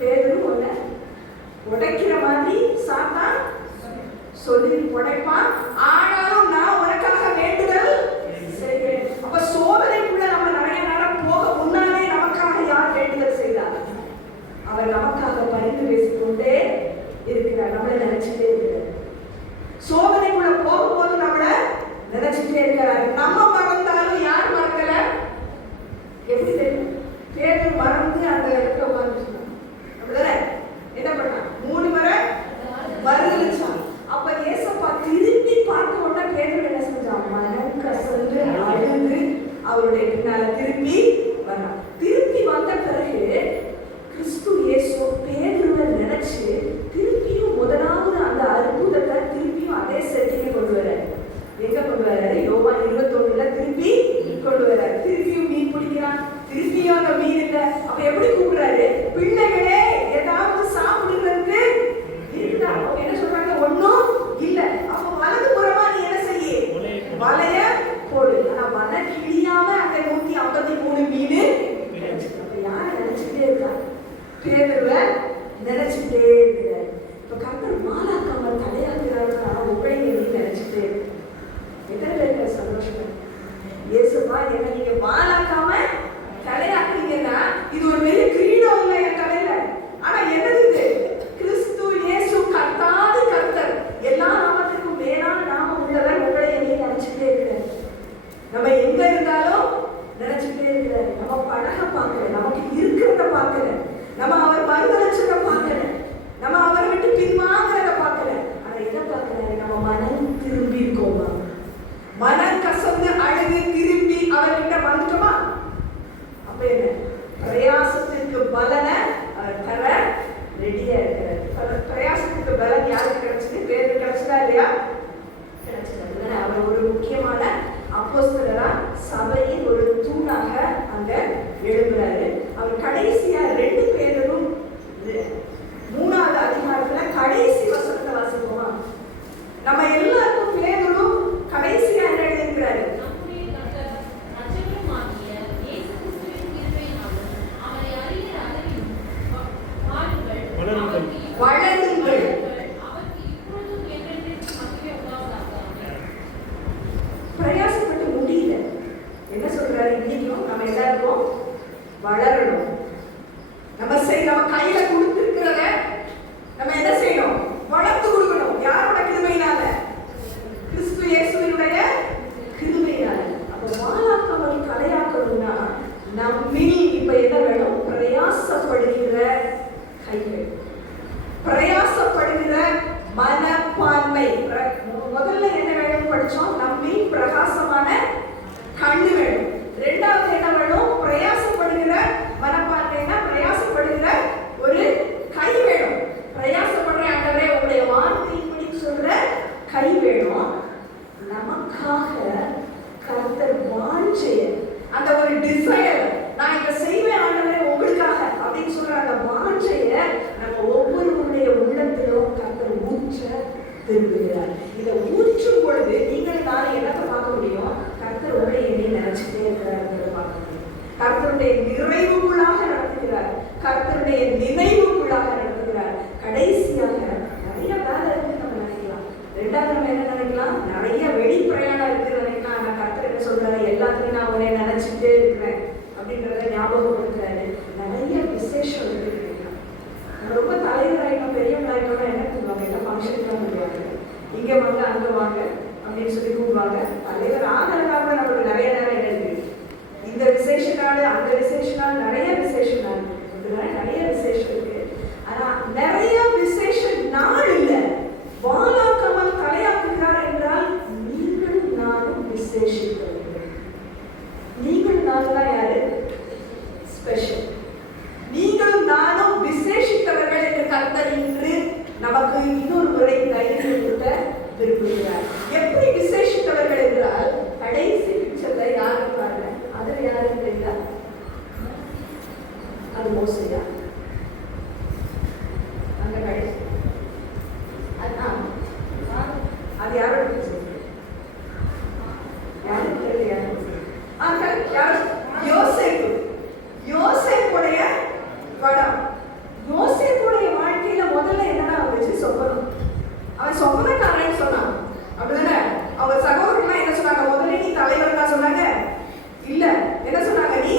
பேதுரு ஒன்ன உடைக்கிற மாதிரி சாத்தான் சொல்லி உடைப்பான். ஆனாலும் நான் உனக்காக வேண்டுதல் செய்வேன். அப்ப சோதனைக்குள்ள நம்ம நிறைய நேரம் போக முன்னாலே நமக்காக யார் வேண்டுதல் செய்தார்? அவர் நமக்காக பரிந்து பேசிக்கொண்டே இருக்கிறார். நம்மளை நினைச்சுட்டே இருக்கிறார். சோதனைக்குள்ள போகும்போது நம்மளை நினைச்சுட்டே இருக்கிறார். நம்ம மறந்தாலும் யார் மறக்கல? எப்படி தெரியும்? பேதுரு மறந்து அந்த இடத்துல உட்கார்ந்துட்டான். அப்படிதானே? என்ன பண்ணான்? 3 முறை மறுதளிச்சான். அப்ப ஏசப்பா திரும்பி பார்த்த உடனே பேதுரு என்ன செஞ்சான்? மனம் கசந்து அழுது அவருடைய பின்னால திரும்பி வந்தான். திரும்பி வந்த பிறகு கிறிஸ்து இயேசு பேதுருவை நினைச்சு திரும்பியும் முதலாவது அந்த அற்புதத்தை திரும்பியும் அதே செட்டிலே கொண்டு வர்றாரு. எங்க கொண்டு வர்றாரு? யோவான் 21ல திருப்பி கொண்டு வர்றாரு. திருப்பியும் மீன் பிடிக்கிறான். திருப்பியும் அந்த மீன் இல்லை. அப்ப எப்படி கூப்பிடுறாரு? பிள்ளைகளே, ஏதாவது சாப்பிடுறதுக்கு இருக்குதா? அவங்க என்ன சொல்றாங்க? ஒண்ணும் இல்ல. அப்ப வலது புறமா நீ என்ன செய்ய? வலைய போடு. ஆனா வலை கிழியாம அங்க 153 மீன். அப்ப யாரை நினைச்சுட்டே இருக்கா? பேதுருவை நினைச்சுட்டே இருக்கிறார். இப்ப கர்த்தர் மாலாக்காம தலையாக்குறாருன்னா உங்களை நினைச்சுட்டே இருக்கு. எத்தனை பேருக்கு சந்தோஷமா? இயேசுப்பா என்ன நீங்க மாலாக்காம தலையாக்குறீங்கன்னா இது ஒரு பெரிய கிரீடம் இல்லை என் தலையில. ஆனா என்னது இது? கிறிஸ்து இயேசு கர்த்தாதி கர்த்தர், எல்லா நாமத்துக்கும் மேலான நாமம் உள்ளவர் உங்களை என்னையும் நினைச்சுட்டே இருக்கிறார். நம்ம எங்க இருந்தாலும் நினைச்சுட்டே இருக்கிறார். நம்ம பழக பார்க்கல, நமக்கு இருக்கிறத பார்க்கல, நம்ம அவர் மறுதளிச்சத பார்க்கல, நம்ம அவரை விட்டு பின்வாங்கிறத பார்க்கல. ஆனா எதை பார்க்கறாரு? நம்ம மனம் திரும்பி இருக்கோமா? மனம் கசந்து அழுது திரும்பி அவர்கிட்ட வந்துட்டோமா? அப்ப என்ன? பிரயாசத்திற்கு பலனை அவர் தர ரெடியா இருக்கிறார். பிரயாசத்துக்கு பலன் யாருக்கு கிடைச்சது? பேருக்கு கிடைச்சதா இல்லையா? கிடைச்சது. அவர் ஒரு முக்கியமான அப்போஸ்தலரா சபையின் ஒரு தூணாக அங்க எழுதுறாரு. அவர் கடைசியா 2 பேரும் 3வது அதிகாரத்துல கடைசி வசனத்தை வாசிப்போமா? நம்ம எல்லாருக்கும் பேதுரு கடைசியா என்ன எழுதியிருக்கிறாரு? வளருங்கள். பிரயாசப்பட்டு முடியல. என்ன சொல்றாரு? இன்னைக்கும் நம்ம எல்லாருக்கும் வளரணும். நம்ம கையில கொடுத்திருக்கிறத நம்ம என்ன செய்யணும்? வளர்த்து கொடுக்கணும். யாரோட கிருபையினால? கிறிஸ்து இயேசுவினுடைய கிருபையினால. அப்ப வாலாக்காமல் தலையாக்கணும்னா நம்மில் இப்ப என்ன வேணும்? பிரயாசப்படுகிற கைகள், பிரயாசப்படுகிற மனப்பான்மை. முதல்ல என்ன வேணும் படிச்சோம்? நம்மில் பிரகாசமான கண்ணு வேணும். 2வது என்ன வேணும்? பிரயாசப்படுகிற மனப்பான்மைனா பிரயாசப்படுகிற ஒரு கை வேணும். பிரயாசப்படுற ஆண்டவரே உங்களுடைய வார்த்தையின்படி சொல்ற கை வேணும். நமக்காக கர்த்தர் வாஞ்சைய, அந்த ஒரு டிசைர், நான் இதை செய்வேன் ஆண்டவரே உங்களுக்காக அப்படின்னு சொல்ற அந்த வாஞ்சைய நம்ம ஒவ்வொருவருடைய உள்ளத்திலும் கர்த்தர் ஊற்ற விரும்புகிறார். இதை ஊற்றும் பொழுது நீங்கள் நாளை என்னத்தை பார்க்க முடியும்? கர்த்தர் உங்களை என்னை நினைச்சுட்டே இருக்கிறார் பார்க்க முடியும். கர்த்தருடைய நிறைவுக்குள்ளாக நடத்துகிறார். கர்த்தருடைய நினைவுக்குள்ளாக நடத்துகிறார். கடைசியாக நிறைய வேலை இருக்கு நம்ம நினைக்கலாம். 2வது நம்ம என்ன நினைக்கலாம்? நிறைய வெளிப்பிரயாணம் இருக்குன்னு நினைக்கலாம். ஆனா கர்த்தர் என்ன சொல்றாரு? எல்லாத்தையும் நான் உன்னை நினைச்சுட்டே இருக்கிறேன் அப்படின்றத ஞாபகப்படுத்துறாரு. நிறைய விசேஷம் இருக்கு. ரொம்ப தலைவராயிட்டோம், பெரியவங்களாயிட்டோம்னா என்ன கூப்பிடுவாங்க? என்ன ஃபங்க்ஷனுக்கு கூப்பிடுவாங்க, இங்க வாங்க அங்க வாங்க அப்படின்னு சொல்லி கூப்பிடுவாங்க. தலைவர் ஆதரவாக நம்மளுக்கு நிறைய நேரம் என்ன இருக்கு? இந்த விசேஷ நாள், அந்த விசேஷ நாள், நிறைய விசேஷ நாள், நிறைய விசேஷம் இருக்கு. ஆனா நிறைய விசேஷ நாள் இல்ல. வாலாக்காமல் தலையாக்குகிறார் என்றால் நீங்களும் நானும் விசேஷிக்கிறீர்கள். நீங்கள் நாள் தான் யாரு? ஸ்பெஷல். நீங்களும் யார்? யோசேப்பு. யோசேப்புடைய படம். யோசேப்புடைய வாழ்க்கையில முதல்ல என்னடா வந்துச்சு? சொப்பனம். அவன் சொப்பனக்காரன் சொன்னான், அப்படிதானே? அவர் சகோதரர்லாம் என்ன சொன்னாங்க? முதல்ல நீ தலைவர் தான் சொன்னாங்க, இல்ல என்ன சொன்னாங்க? நீ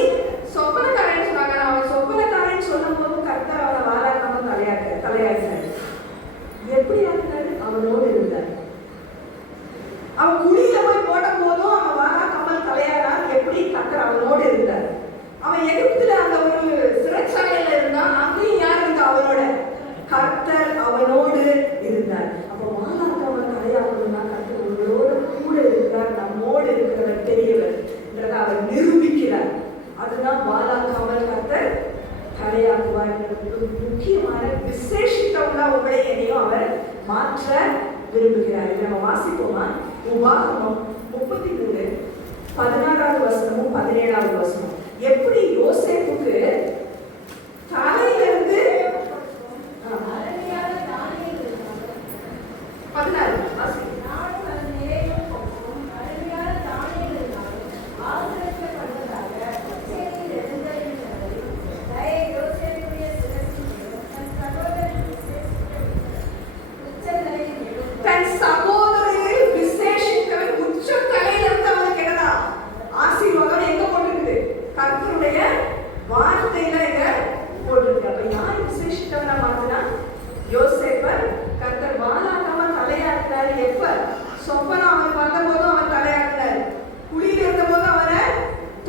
சொப்பனக்காரன் சொன்னாங்க. அவன் சொப்பனக்காரன் சொல்லும் போது கர்த்தர் அவனை வாராக்காம தலையாடினார். எப்படி ஆடினாரு? அவனோடு இருந்தார். அவன் குழியில போய் போட்ட போதும் அவன் வாராக்காமல் தலையாடார். எப்படி? கர்த்தர் அவனோடு இருந்தார். அவன் எகிப்துல அந்த ஒரு சிறைச்சாலையில இருந்தான். அங்கேயும் யார் இருந்தா? அவனோட கர்த்தர் அவனோடு இருந்தார். அப்ப வாராக்காமல் தலையாடணும்னா கர்த்தர் உங்களோட கூட இருக்கிறார், நம்மோடு இருக்கிறவர் பெரியவர் என்றதை அவர் நிரூபிக்கிறார். அதுதான் வாராக்காமல் கர்த்தர் தலையாக்குவார். முக்கியமான விசேஷித்தவங்களா உங்களை என்னையும் அவர் மாற்ற விரும்புகிறார். நம்ம வாசிப்போமா? உபாகமம் 33:16 வசனமும் 17 வசனம். எப்படி யோசேப்புக்கு தலையிலிருந்து 16 வாசி. தன் சகோதரரில் விசேஷித்தவன் உச்ச தலையிலிருந்து அவனுக்கு என்னடா ஆசீர்வாதம் எங்க போட்டிருக்குது? கர்த்தருடைய வார்த்தையில எங்க போட்டிருக்கு. அப்ப யார் விசேஷித்தவனா மாத்தினா? யோசேப்பர். கர்த்தர் வாலாக்காம தலையாட்டினாரு. எப்ப? சொப்பனம் அவன் வந்த போதும் அவன் தலையாட்டினார். குழியில் இருந்த போது அவனை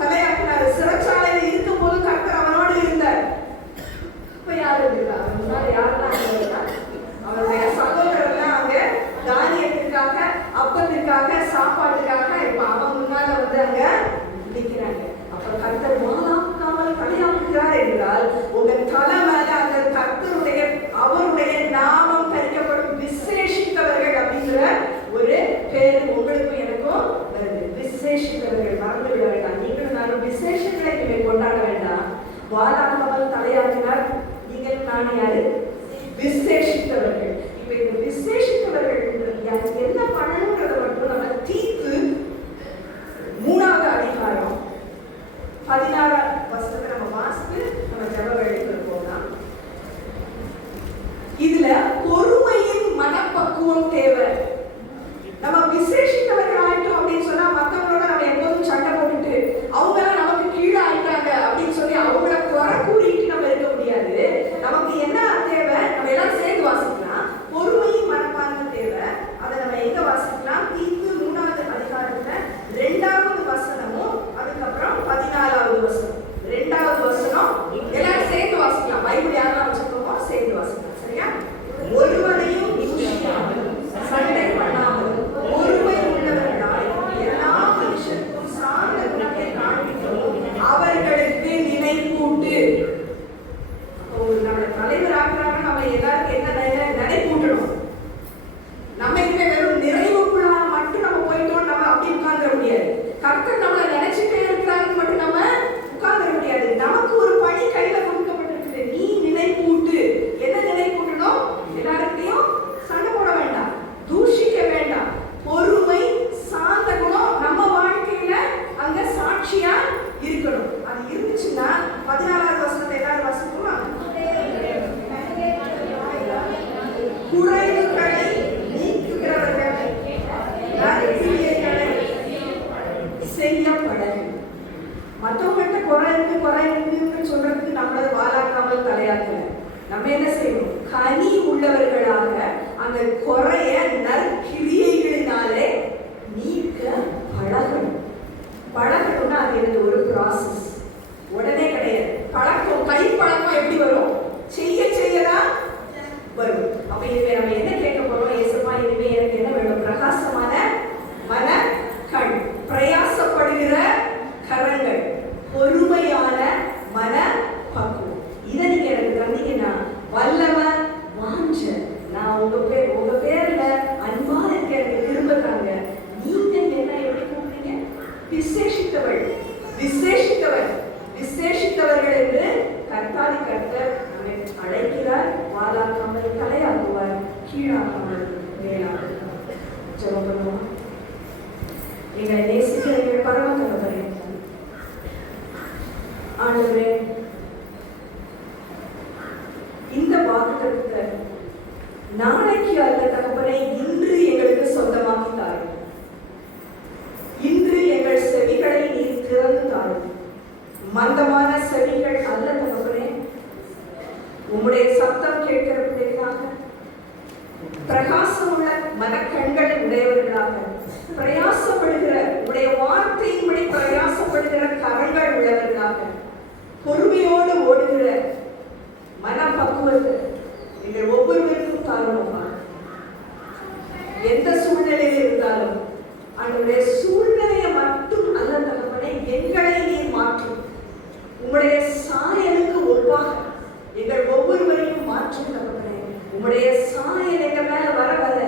தலையாட்டினார். சிறைச்சாலையில் இருக்கும் போது கர்த்தர் அவனோடு இருந்தார். இப்ப யாரு இருக்கா? அவன் முன்னாடி யாரெல்லாம் இருந்தா? அவனுடைய சகோதரர்லாம் அங்க தானியத்திற்காக, அப்பத்திற்காக, சாப்பாட்டுக்காக இப்ப அவன் முன்னால வந்து அங்க நிற்கிறாங்க. அப்ப கர்த்தர் வாலாக்காமல் தலையாட்டுகிறார் என்றால் உங்க தலை மேல அந்த கர்த்தருடைய அவருடைய நாமம் தரிக்கப்படும் விசேஷித்தவர்கள் அப்படிங்கிற ஒரு பேர் உங்களுக்கும் எனக்கும் வருது. விசேஷித்தவர்கள் மறந்து விட வேண்டாம். நீங்களும் நானும் விசேஷங்களை நீங்கள் கொண்டாட வேண்டாம். வாலாக்காமல் தலையாட்டினார். நீங்கள் நானே யாரு? விசேஷித்தவர்கள். இப்ப இந்த விசேஷித்தவர்கள் என்ன பண்ணணும்ன்றத மட்டும் நம்ம தீத்து 3வது அதிகாரம் 16 வசனத்தை நம்ம வாசித்து நம்ம ஜெப வேளைக்கு போகலாம். இதுல பொறுமையின் மனப்பக்குவம் தேவை. நம்ம விசேஷித்தவர்கள் ஆயிட்டோம் அப்படின்னு சொன்னா மத்தவங்களோட நம்ம எப்போதும் சண்டை போட்டுட்டு அவங்க எல்லாம் நமக்கு கீழே ஆயிட்டாங்க அப்படின்னு சொல்லி அவங்கள குறை கூறிட்டு நம்ம இருக்க முடியாது. நமக்கு என்ன தேவை? நம்ம எல்லாம் சேர்ந்து வாசிக்கலாம். பொறுமையின் மனப்பான்மை தேவை. அதை நம்ம எங்க வாசிக்கலாம்? தீத்து 3வது அதிகாரத்துல 2வது வசனமும் அதுக்கப்புறம் 14வது வசனம். 2வது வசனம் எல்லாரும் சேர்ந்து வாசிக்கலாம். பைபிள் யாரெல்லாம் வச்சிருக்கோமோ சேர்ந்து வாசிக்கலாம். சரியா? ஒருவரையும் தூஷிக்காமல், சண்டை பண்ணாமல், பொறுமை உள்ளவர்களாய் எல்லா மனுஷருக்கும் சார்ந்த குணத்தை காண்பிக்கவும் அவர்களுக்கு நினைப்பூட்டு. நம்ம தலைவர் ஆகிறாங்க. நம்ம எல்லாருக்கும் என்ன நினைப்பூட்டணும்? நம்ம இதுல வெறும் நிறைவுக்குள்ளாக மட்டும் நம்ம போயிட்டோம் நம்ம அப்படி உட்கார்ந்துட முடியாது. கர்த்தர் நம்மளை நினைச்சுட்டே இருக்கிறாருன்னு மட்டும் நம்ம உட்கார்ந்துட முடியாது. நமக்கு ஒரு பணி கையில கொடுக்கப்பட்டிருக்குது. நீ நினைப்பூட்டு. என்ன நினைப்பூட்டணும்? எல்லாருக்கையும் சண்டை போட வேண்டாம், தூஷிக்க வேண்டாம். பொறுமை, சாந்த குணம் நம்ம வாழ்க்கையில அங்க சாட்சியா இருக்கணும். அது இருந்துச்சுன்னா 14வது வசனத்தை எல்லாரும் வாசிப்போமா? குறைவுகளை நீக்குகிறவர்கள் நற்கிரியைகளை செய்யப்பட. மற்றவங்கள்ட்ட குறை இருக்குன்னு சொல்றதுக்கு நம்மள வாலாக்காமல் தலையாக்கல. நம்ம என்ன செய்யணும்? கனி உள்ளவர்களாக அந்த குறைய நற்கிரியைகளினாலே நீக்க பழகணும். பழகணும்னா அது எனக்கு ஒரு ப்ராசஸ், உடனே கிடையாது. பழக்கம், கை பழக்கம் எப்படி வரும்? செய்ய செய்யதான் வரும். அப்ப இனிமே நம்ம என்ன கேட்க போறோம்? இயேசுப்பா, இனிமே எனக்கு என்ன வேணும்? பிரகாசமான மன கண், பிரயாசப்படுகிற கரங்கள், பொறுமையான மன பக்குவம். இதை நீங்க எனக்கு தந்தீங்கன்னா வல்லவன் வாஞ்ச நான் உங்க பேர்ல அன்பா இருக்க எனக்கு திரும்ப தாங்க. நீங்க என்ன எப்படி கூப்பிடுங்க? விசேஷித்தவள், விசேஷித்தவர், விசேஷித்தவர்கள் என்று கர்த்தாதி கர்த்தர் நம்மை அழைக்கிறார். வாலாக்காமல் தலையாக்குவார், கீழாக்காமல் மேலாக்குவார். ஜெபம் பண்ணுவோம். எங்களை நேசிக்கிற எங்கள் பரம தகப்பனே, ஆண்டவரே, இந்த வாக்குத்தத்தத்தை நாளைக்கு அல்ல தகப்பனே, இன்று எங்களுக்கு சொந்தமாக்கி தாரும். இன்று எங்கள் செவிகளை நீர் திறந்து தாரும். மந்தமான செவிகள் அல்ல தகப்பனே, உம்முடைய சத்தம் கேட்கிற பிள்ளைகளாக, பிரகாசமுள்ள மனக்கண்களை உடையவர்களாக, பிரயாசப்படுகிற உடைய வார்த்தையின்படி பிரயாசப்படுகிற கரங்கள் உள்ளவர்களாக, பொறுமையோடு ஓடுகிற மனப்பக்குவத்தை நீங்கள் ஒவ்வொருவருக்கும் தாருமா. எந்த சூழ்நிலையில் இருந்தாலும் அந்த சூழ்நிலையை மட்டும் அல்ல தகப்பனே, எங்களை நீர் மாற்றும். உம்முடைய சாயலுக்கு ஒப்பாக எங்கள் ஒவ்வொருவரையும் மாற்றும் தகப்பனே. உம்முடைய சாயல் எங்க மேல வர வர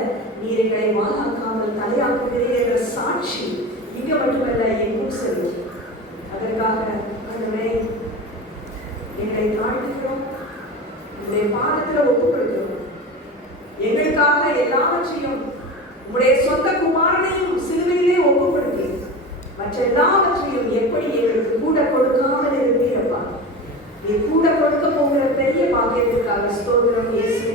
நீர் எங்களை வாழாக்காமல் தலையாக்குகிறீர் என்ற சாட்சி இங்க மட்டுமல்ல, எங்கும் சரி. அதற்காக ஆண்டவரே எங்களை தாழ்த்துகிறோம், உங்களுடைய பாதத்தில் ஒப்புக்கொள்கிறோம். எங்களுக்காக எல்லாவற்றையும் உங்களுடைய சொந்த குமாரனையும் சிலுவையிலே ஒப்புக்கொடுத்து மற்ற எல்லாவற்றையும் எப்படி எங்களுக்கு கூட கொடுக்காமல் இருப்பீரப்பா. நீ கூட கொடுக்க போகிற பெரிய பாக்கியத்திற்காக ஸ்தோத்திரம் இயேசு.